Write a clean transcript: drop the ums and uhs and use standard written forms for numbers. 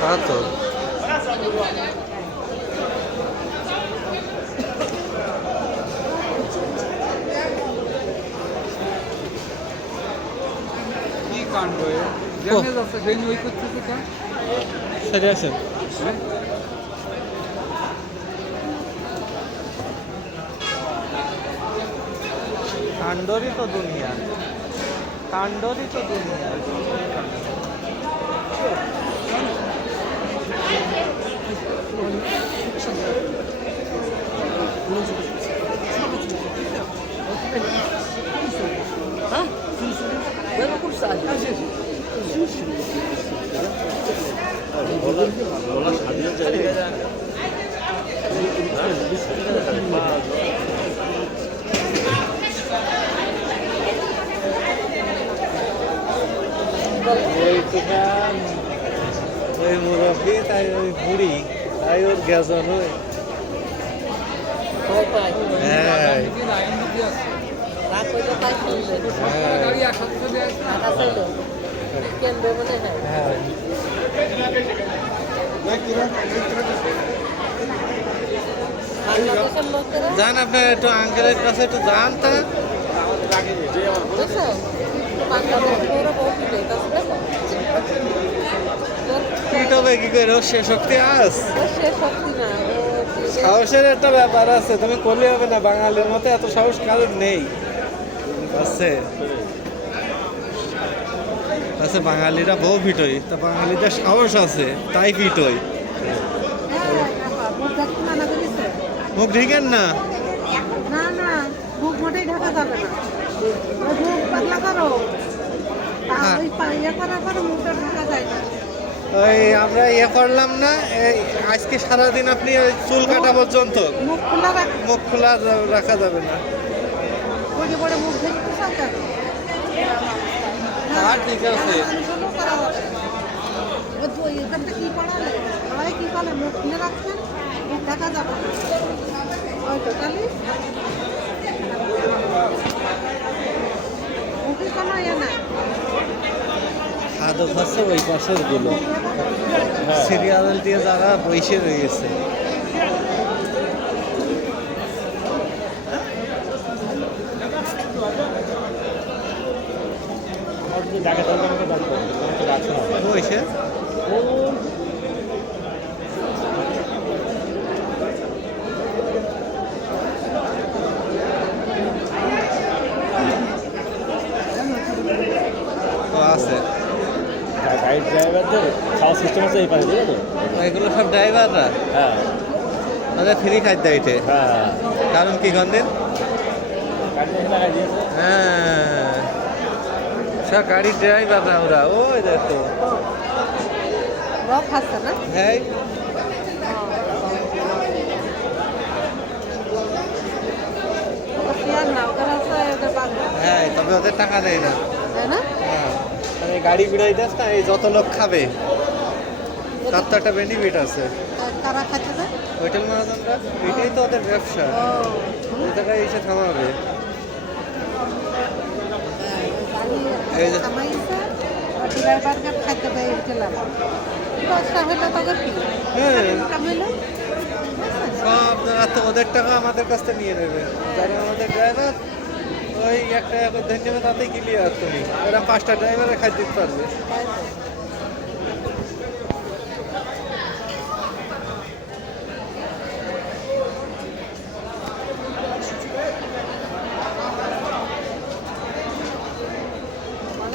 হ্যাঁ তো কি কাণ্ড ড্যামেজ আছে ড্রেন ওই করতেছে কেন সেরে আসেন কাণ্ডরই তো দুনিয়া কাণ্ডরই তো দুনিয়া ওই মুরব্বী তাই ওই বুড়ি তাই ওর গেজন ওই হ্যাঁ গাড়ি একসাথে চলে আসছে হ্যাঁ যান আপনি একটু আঙ্কেলের কাছে একটু যান তা পিটবে কি করে ওর সে শক্তি আস সাহসের একটা ব্যাপার আছে তুমি করলে হবে না বাঙালির মতো এত সাহস কারোর নেই আছে আছে বাঙালিরা বউ পিটই তা বাঙালিদের সাহস আছে তাই পিটই মুখ ঢেকেন না না না মুখ মোটেই ঢাকা যাবে না মুখ পাতলা করো ওই ইয়ে করার পরে মুখটা ঢাকা যায় না ওই আমরা ইয়ে করলাম না আজকে সারাদিন আপনি ওই চুল কাটা পর্যন্ত মুখ খোলা রাখ মুখ খোলা রাখা যাবে না বড়ে বড়ে মুখ ঢেকে সরকার ঠিক আছে এখানটা কি পড়ালে সবাই কি বলে মুখ খুলে রাখছেন মুখ ঢাকা যাবে না ওই টোটালি মুখে কোনো ইয়ে না খাদ্য খাচ্ছে ওই পাশের গুলো সিরিয়াল দিয়ে যারা বসে রয়েছে বসে আছে গাইড ড্রাইভারদের খাওয়া সিস্টেম আছে এই পাশে বুঝলো তো এগুলো সব ড্রাইভাররা হ্যাঁ ওদের ফ্রি খাদ্য এটে হ্যাঁ কারণ কি গন্ধেন গাড়ি লাগাই দিয়েছে হ্যাঁ সব গাড়ির ড্রাইভাররা ওরা ওই দেখো রক খাচ্ছে না হ্যাঁ আর না ওদের আছে ওদের বাংলা হ্যাঁ তবে ওদের টাকা দেয় না তাই না হ্যাঁ এই গাড়ি বিড়াই দেস না এই যত লোক খাবে তার তো একটা বেনিফিট আছে কারা খাচ্ছে না হোটেল মহাজনরা এটাই তো ওদের ব্যবসা ওদেরটা এসে থামাবে এই যে খামাইছে ড্রাইভারকে খাইতে দেয় গেলাম দশটা হলে তাদের কি হ্যাঁ কামাইলো সব জায়গা তো ওদের টাকা আমাদের কাছ থেকে নিয়ে নেবে যারা আমাদের ড্রাইভার ওই একটা ধন্যবাদ তাতেই ক্লিয়ার তুমি এরা 5টা ড্রাইভারে খাই দিতে পারবে